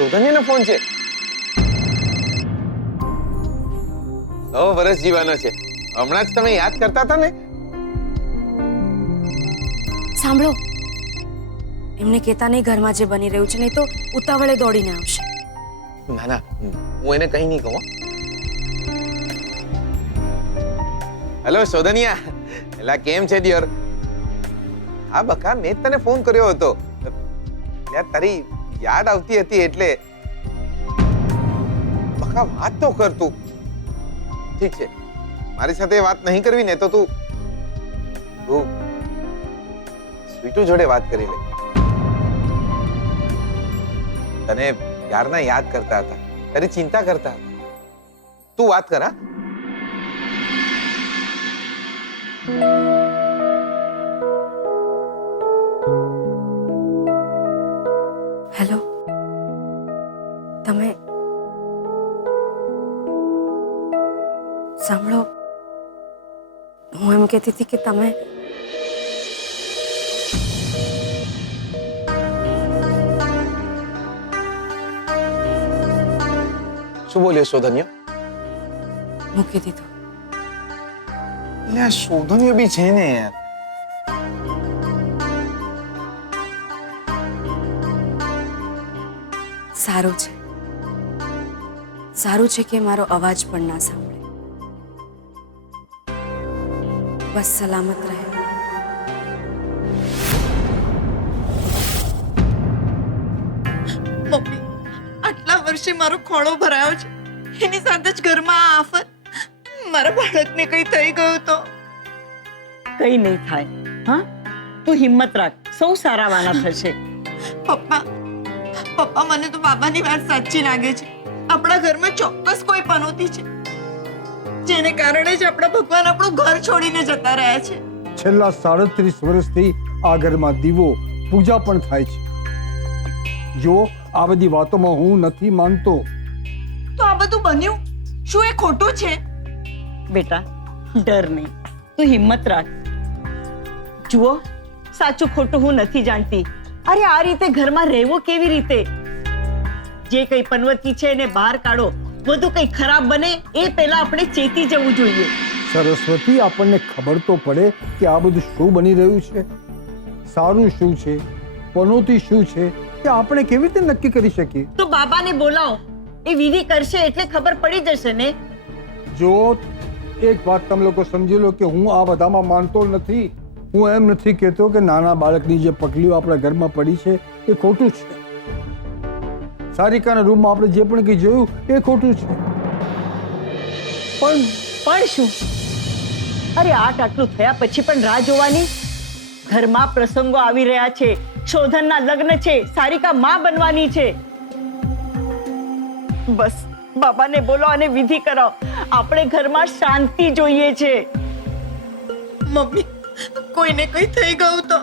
શોધન્યનો phone છે. 100 વર્ષ જીવવાનો છે. હમણાં જ તમે યાદ કરતા હતા ને. સાંભળો, એમને કહેતા નહીં ઘરમાં જે બની રહ્યું છે, નહીં તો ઉતાવળે દોડીને આવશે. ના ના, હું એને કઈ નહીં કહું. હેલો શોધનિયા, એલા કેમ છે ડિયર? હા બકા, મેં જ તને ફોન કર્યો હતો. યાર તારી યાદ આવતી હતી એટલે. બકા વાત તો કર તું. ઠીક છે, મારી સાથે વાત નહીં કરવી ને તો તું સ્વીટુ જોડે વાત કરી લે. તને યારના યાદ કરતા હતા, તારી ચિંતા કરતા હતા. તું વાત કર. હા હેલો, તમે સાંભળો, હું એમ કહેતી હતી કે તમે શું બોલ્યો શોધન્યો? મૂકી દીધું. યાર શોધન્યો બી છે ને યાર. સારું છે, સારું છે કે મારો અવાજ પણ ના સાંભળે. બસ સલામત રહે. મમ્મી, આટલા વર્ષે મારો ખોળો ભરાયો છે, એની સાથે જ ઘરમાં આ આફત. મારા બાળકને કંઈ થઈ ગયું તો કઈ નહીં થાય. હા, તું હિંમત રાખ, સૌ સારાવાના થશે. પપ્પા, પપ્પા મને તો બાબાની વાત સાચી લાગે છે. આપણા ઘરમાં ચોક્કસ કોઈ પનોતી છે, જેને કારણે જ આપણા ભગવાન આપણું ઘર છોડીને જતા રહ્યા છે. છેલ્લા 37 વર્ષથી આ ઘરમાં દીવો પૂજા પણ થાય છે. જો આ બધી વાતોમાં હું નથી માનતો. તો આ બધું બન્યું, શું એ ખોટું છે? બેટા, ડર નહીં, તું હિંમત રાખ. જુઓ, સાચું ખોટું હું નથી જાણતી. અરે આ રીતે ઘરમાં રહેવું કેવી રીતે? જે કઈ પનવતી છે એને બહાર કાઢો. વધુ કઈ ખરાબ બને એ પહેલા આપણે ચેતી જવું જોઈએ. સરસ્વતી, આપણને ખબર તો પડે કે આ બધું શું બની રહ્યું છે, સારું શું છે, પનોતી શું છે, કે આપણે કેવી રીતે નક્કી કરી શકીએ? તો બાબાને બોલાવો, એ વિધિ કરશે એટલે ખબર પડી જશે ને. જો એક વાત તમે લોકો સમજી લો કે હું આ બધામાં માનતો નથી. હું એમ નથી કહેતો કે નાના બાળકની જે પગલીઓ આપણા ઘરમાં પડી છે એ ખોટું છે. સારિકાના રૂમમાં આપણે જે પણ કંઈ જોયું એ ખોટું છે. પણ શું? અરે આટલું થયા પછી પણ રાહ જોવાની? ઘરમાં પ્રસંગો આવી રહ્યા છે, શોધનના લગ્ન છે, સારિકા માં બનવાની છે. બસ બાબાને બોલો અને વિધિ કરાવો. આપણે ઘરમાં શાંતિ જોઈએ છે. મમ્મી, કોઈને કંઈ થઈ ગયું તો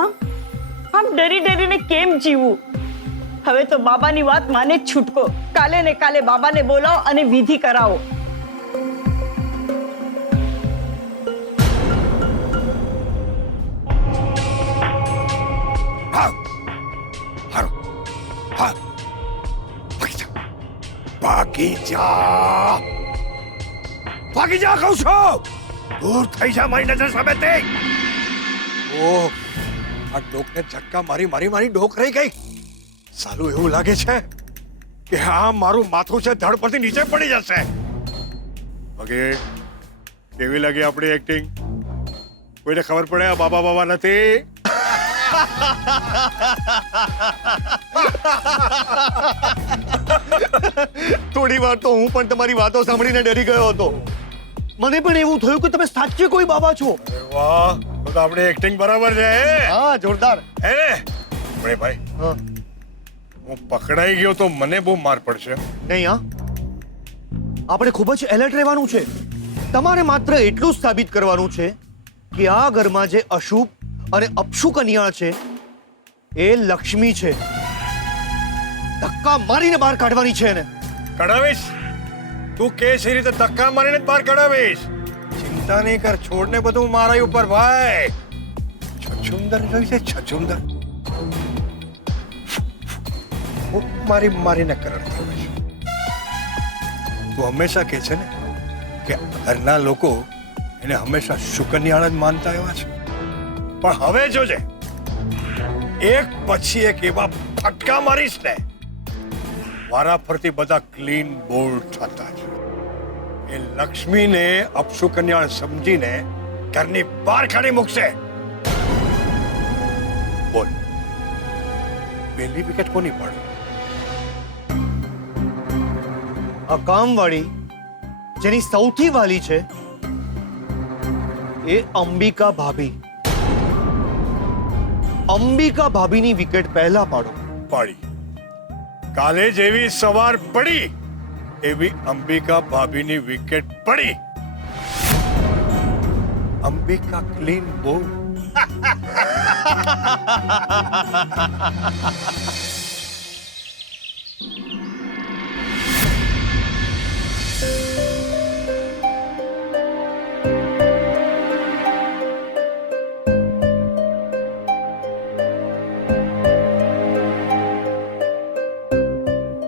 આમ ડરી ડરીને કેમ જીવવું? હવે તો બાબાની વાત માને જ છૂટકો. કાલે ને કાલે બાબાને બોલાવો અને વિધિ કરાવો. ભાગી જા, ભાગી જા કહું છું. દૂર થઈ જા મારી નજર સામેથી. ઓહ, આ ડોકને ઝટકા મારી મારી મારી ડોક રહી ગઈ. સાલું એવું લાગે છે કે હા મારું માથું છે ધડ પરથી નીચે પડી જશે. ઓકે, કેવી લાગી આપણી એક્ટિંગ? કોઈને ખબર પડે આ બાબા બાબા નથી? થોડી વાર તો હું પણ તમારી વાતો સાંભળીને ડરી ગયો હતો. મને પણ એવું થયું કે તમે સાચે કોઈ બાબા છો. વાહ, તો આપણી એક્ટિંગ બરાબર છે. હા, જોરદાર. હે ને ભાઈ, હું પકડાઈ ગયો તો મને બહુ માર પડશે. નહીં હા, આપણે ખૂબ જ એલર્ટ રહેવાનું છે. તમારે માત્ર એટલું જ સાબિત કરવાનું છે કે આ ઘરમાં જે અશુભ અને અપશુક કન્યા છે એ લક્ષ્મી છે. ધક્કા મારીને બહાર કાઢવાની છે એને. કઢાવીશ? તું કે છે રીતે ધક્કા મારીને જ બહાર કઢાવીશ. ચિંતા નહીં કર, છોડને બધું મારા ઉપર ભાઈ. છછુંદર રહી છે, છછુંદર. ફૂંક મારી મારીને કરણ કરે છે. તું હંમેશા કહે છે ને કે ઘરના લોકો એને હંમેશા શુકન્યાળ જ માનતા આવ્યા છે, પણ હવે જોજે એક પછી એક એવા ફટકા મારીશ ને વારા ફરતી બધા ક્લીન બોલ્ડ થતા છે. એ લક્ષ્મીને અપશુકન્યાળ સમજીને ઘરની બહાર કાઢી મૂકશે. બોલ, પહેલી વિકેટ કોની પડે? આ કામવાળી જેની સૌથી વાલી છે એ અંબિકા ભાભી. અંબિકા ભાભીની વિકેટ પહેલા પાડો. પડી. કાલે જેવી સવાર પડી એવી અંબિકા ભાભીની વિકેટ પડી. અંબિકા ક્લીન બોલ.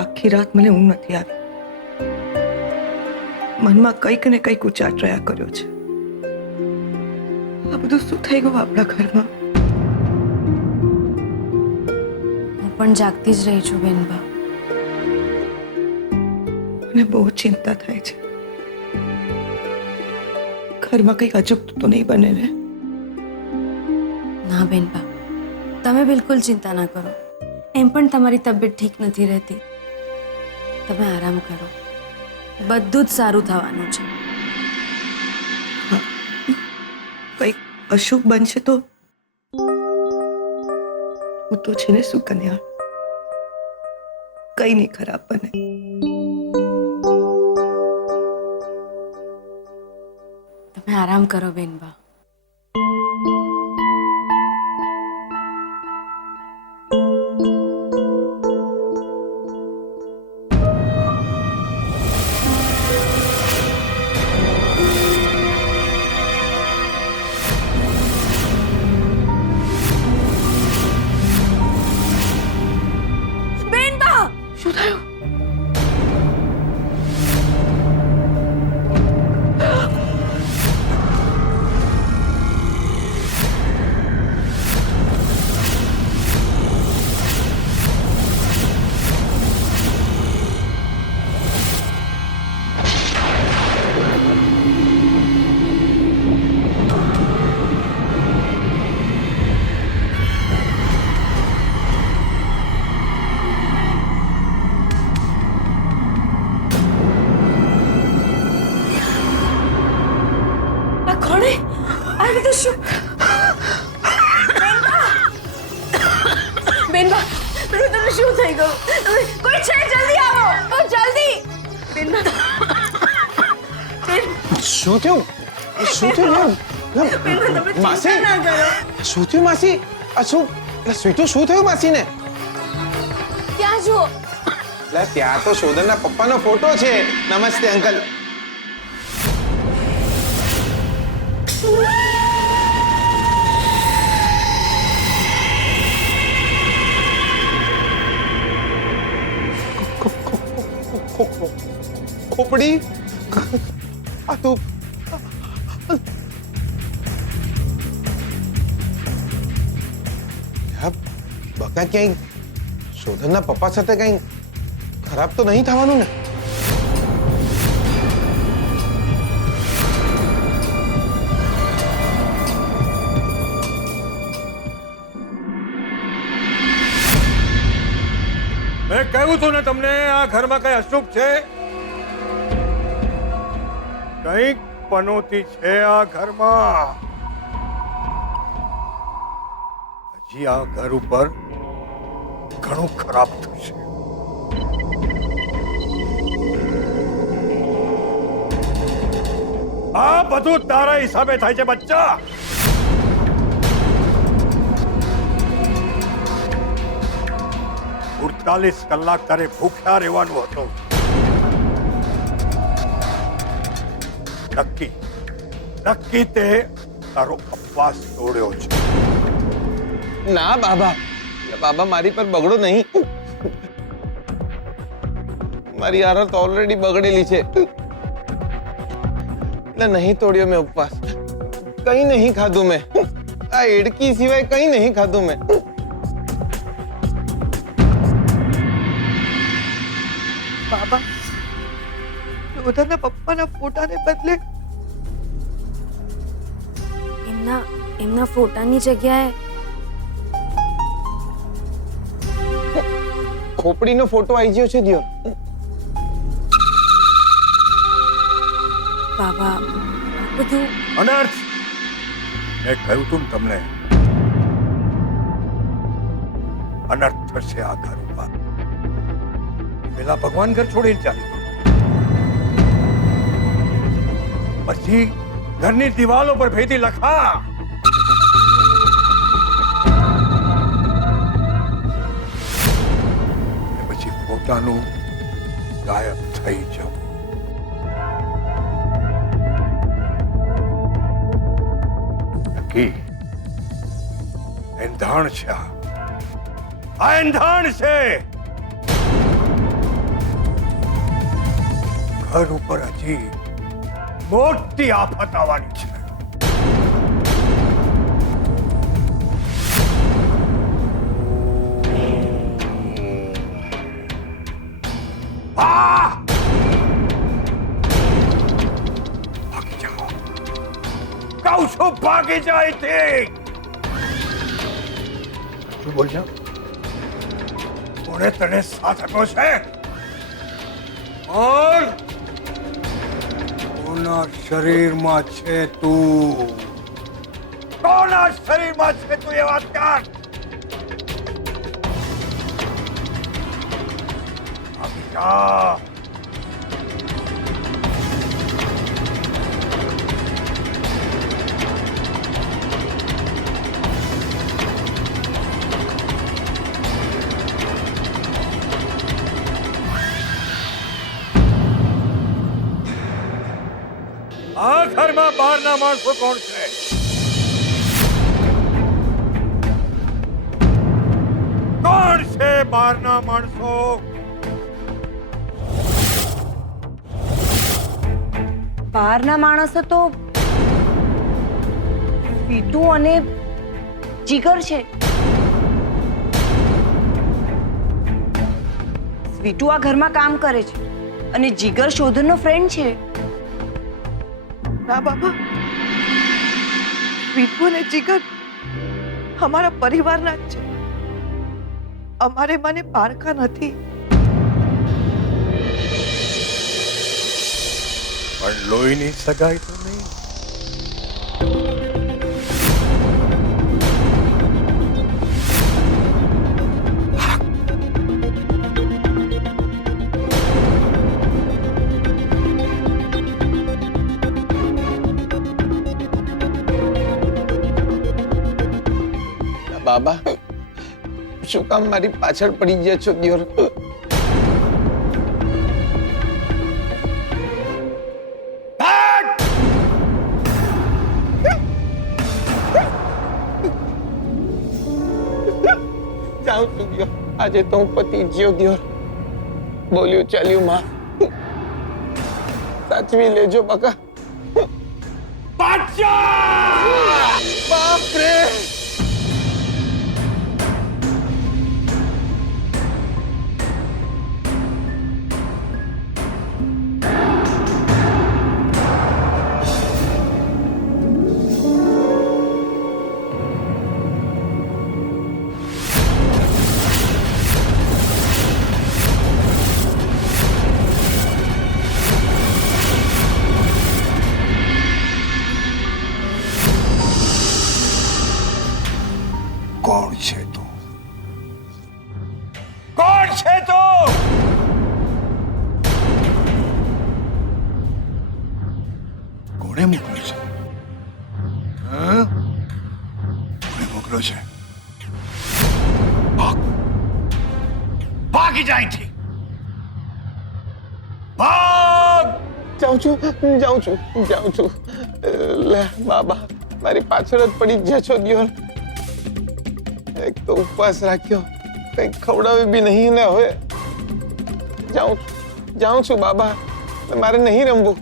આખી રાત મને ઊંઘ નથી આવી. મનમાં કંઈક ને કંઈક ઉચાટ રહ્યા કર્યો છે. આ બધું શું થઈ ગયું આપણા ઘરમાં? હું પણ જાગતી જ રહી છું બેનબા. મને બહુ ચિંતા થાય છે. ઘરમાં કંઈક અજુગતું તો નહીં બને ને? ના બેનબા, તમે બિલકુલ ચિંતા ના કરો. એમ પણ તમારી તબિયત ઠીક નથી રહેતી. તમે આરામ કરો, બધું જ સારું થવાનું છે. કંઈક અશુભ બનશે તો હું તો છે ને સુકન્યા, કઈ નહીં ખરાબ બને. તમે આરામ કરો બેનબા. શું થયું? કોણે આ બધું શું? બેનબા, તમને શું થઈ ગયું? કોઈ છે? જલ્દી આવો, જલ્દી. બેનબા, શું થયું? શું થયું? માસી, શું થયું માસી? આ શું સ્વીટુ, શું થયું માસીને? ત્યાં જુઓ. એટલે ત્યાં તો શોધનના પપ્પાનો ફોટો છે. નમસ્તે અંકલ. ખોપડી, આ તો બકા ક્યાંય શોધનના પપ્પા સાથે કઈ ખરાબ તો નહીં થવાનું ને? મેં કહ્યું તું ને તમને આ ઘરમાં કઈ અશુભ છે. કઈક પનોતી છે આ ઘરમાં. હજી આ ઘર ઉપર ઘણું ખરાબ થશે. આ બધું તારા હિસાબે થાય છે બચ્ચા. 48 કલાક તારે ભૂખ્યા રહેવાનું હતું. નક્કી તે તારો ઉપવાસ તોડ્યો છે. ના બાબા, બાબા મારી પર બગડો નહીં. મારી આદત ઓલરેડી બગડેલી છે એટલે નહીં તોડ્યો મેં ઉપવાસ. કઈ નહીં ખાધું મેં. આ એડકી સિવાય કઈ નહીં ખાધું મેં. બાબા શોધાના પપ્પાના ફોટાને બદલે એમના ફોટાની જગ્યાએ ખોપડીનો ફોટો આવી ગયો છે દિયોર. બાબા આ બધું અનર્થ મેં કહ્યું તું ને તમને અનર્થ થશે આ ઘર ઉપર. પેલા ભગવાન ઘર છોડીને ચાલી ગઈ, પછી ઘરની દિવાલો પર ભેદી લખા અને પછી પોતાનું ગાયબ થઈ જવું. નક્કી એંધાણ છે આ એંધાણ છે. ઘર ઉપર હજી મોટી આફત આવવાની છે. ભાગી જાઓ, કહું છું ભાગી જાય તે. શું બોલ્યા? કોણે તને સાથ આપ્યો છે? બોલ. કોના શરીરમાં છે તું? કોના શરીરમાં છે તું? એ વાત કર. ભાગી જા. આ ઘરમાં બહારના માણસો કોણ છે? કોણ છે બહારના માણસો? બહારના માણસો તો પીટુ અને જીગર છે. સ્વીટુ આ ઘરમાં કામ કરે છે અને જીગર શોધનનો ફ્રેન્ડ છે. ના બાબા, વિઠુ અને જીગર અમારા પરિવારના જ છે. અમારે મને પારખા નથી. પણ લોહીની સગાઈ તો નહીં. બાબા શું કામ મારી પાછળ પડી ગયા છો દિયોર? જાઉં છું દિયોર. આજે તો હું પતિ જ્યો દિયોર. બોલ્યું ચાલ્યું માં. સાચવી લેજો બકા. બાપ રે! કોણ છે તું? કોણ છે તું? કોણે મોકલ્યો છે? હા? કોણે મોકલ્યો છે? ભાગ. ભાગી જાય અહીંથી. ભાગ. જાઉં છું. લે બાબા મારી પાછળ જ પડી ગયા છો દિયોર. એક તો ઉપવાસ રાખ્યો, કંઈ ખવડાવી બી નહીં ને હવે જાઉં છું. જાઉં છું બાબા, મારે નહીં રમવું.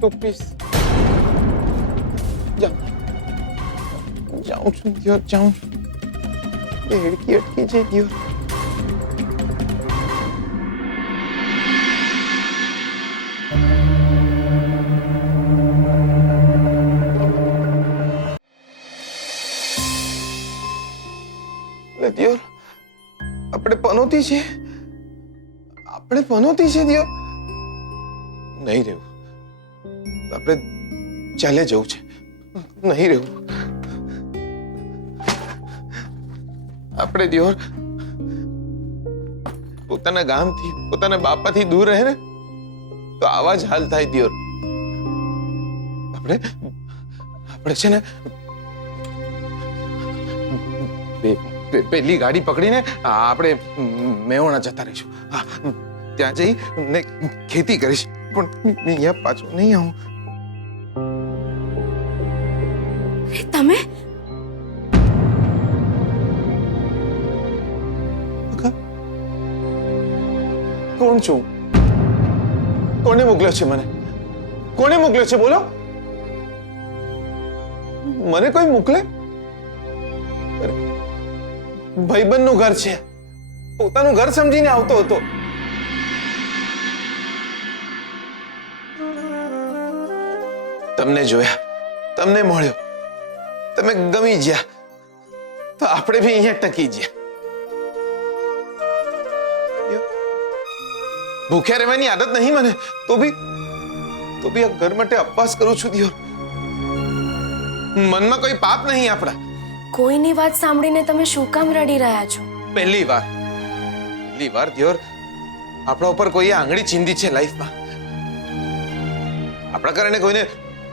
તો પ્લીઝ જાઉં છું દિયોર, જાઉં છું. બે હેડકી અટકી જાય દિયોર. દિયોર, આપણે પનોતી છે, આપણે પનોતી છે દિયોર. નહીં રહેવું, આપણે ચાલે જવું છે. નહીં રહેવું આપણે દિયોર. પોતાના ગામથી, પોતાના બાપાથી દૂર રહે ને તો આવા જ હાલ થાય દિયોર. આપણે આપણે છે ને પેલી ગાડી પકડીને આપણે મેવાણા જતા રહીશું. હા, ત્યાં જઈ ને ખેતી કરીશ, પણ અહીંયા પાછો નહીં આવું. તમે કોણ છું? કોને મોકલ્યો છે મને? કોને મોકલ્યો છે બોલો? મને કોઈ મોકલે? ભાઈબંધનું ઘર છે, પોતાનું ઘર સમજીને આવતો હતો. તમને જોયા, તમને મળ્યો, તમે ગમી ગયા, તો આપણે બી અહીંયા ટકી ગયા. ભૂખ્યા રહેવાની આદત નહીં મને, તો બી આ ઘર માટે ઉપવાસ કરું છું દિયોર. મનમાં કોઈ પાપ નહીં આપણા. કોઈની વાત સાંભળીને તમે શું કામ રડી રહ્યા છો? પહેલી વાર દિયોર આપણા ઉપર કોઈએ આંગળી ચીંધી છે લાઈફમાં. આપણા કારણે કોઈને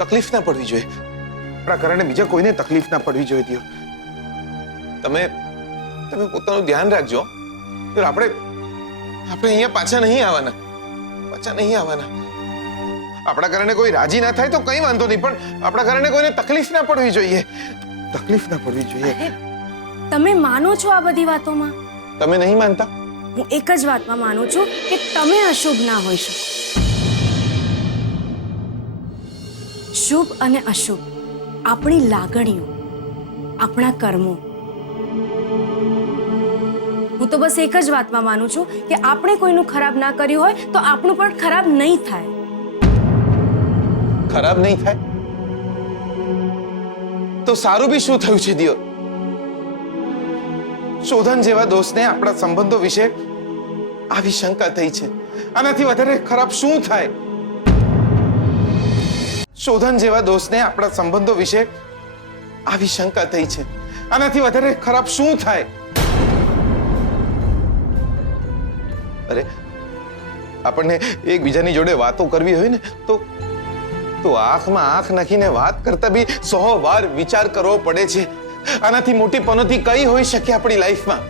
તકલીફ ના પડવી જોઈએ, આપણા કારણે બીજા કોઈને તકલીફ ના પડવી જોઈએ દિયોર. તમે પોતાનું ધ્યાન રાખજો. આપણે અહીંયા પાછા નહીં આવવાના. આપણા કારણે કોઈ રાજી ના થાય તો કઈ વાંધો નહીં, પણ આપણા કારણે કોઈને તકલીફ ના પડવી જોઈએ. તમે માનો છો આ બધી વાતોમાં? તમે નહીં માનતા? હું એક જ વાતમાં માનું છું કે તમે અશુભ ના હોઈ શકો. શુભ અને અશુભ આપણી લાગણીઓ, આપણા કર્મો. હું તો બસ એક જ વાતમાં માનું છું કે આપણે કોઈનું ખરાબ ના કર્યું હોય તો આપણું પણ ખરાબ નહીં થાય. ખરાબ નહીં થાય તો સારું બી શું થયું છે દિયોર? શોધન જેવા દોસ્તને આપણા સંબંધો વિશે આવી શંકા થઈ છે. આનાથી વધારે ખરાબ શું થાય? શોધન જેવા દોસ્તને આપણા સંબંધો વિશે આવી શંકા થઈ છે. આનાથી વધારે ખરાબ શું થાય? અરે, આપણને એકબીજાની જોડે વાતો કરવી હોય ને તો આંખમાં આંખ નાખીને વાત કરતા બી 100 વાર વિચાર કરવો પડે છે. આનાથી મોટી પનોતી કઈ હોઈ શકે આપણી લાઈફમાં?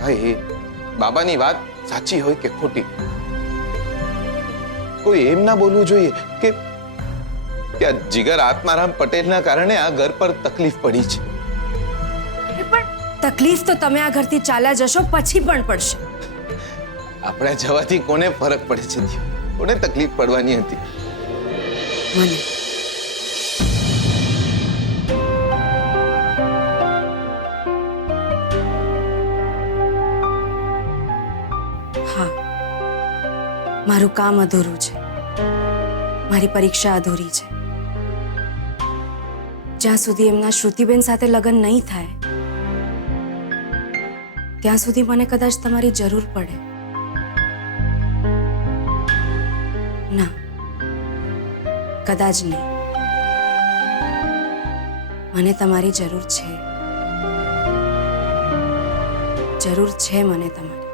ભાઈ, બાબાની વાત સાચી હોય કે ખોટી, કોઈ એમ ના બોલવું જોઈએ કે આ જીગર આત્મારામ પટેલના કારણે આ ઘર પર તકલીફ પડી છે. પણ તકલીફ તો તમે આ ઘરથી ચાલ્યા જશો પછી પણ પડશે. આપણે જવાથી કોને ફરક પડે છે દિયો? કોને તકલીફ પડવાની હતી? મને. હા, મારું કામ અધૂરું છે, મારી પરીક્ષા અધૂરી છે. જ્યાં સુધી એમના શ્રુતિબેન સાથે લગ્ન નહીં થાય ત્યાં સુધી મને કદાચ તમારી જરૂર પડે. ના, કદાચ નહીં. મને તમારી જરૂર છે, જરૂર છે મને તમારી.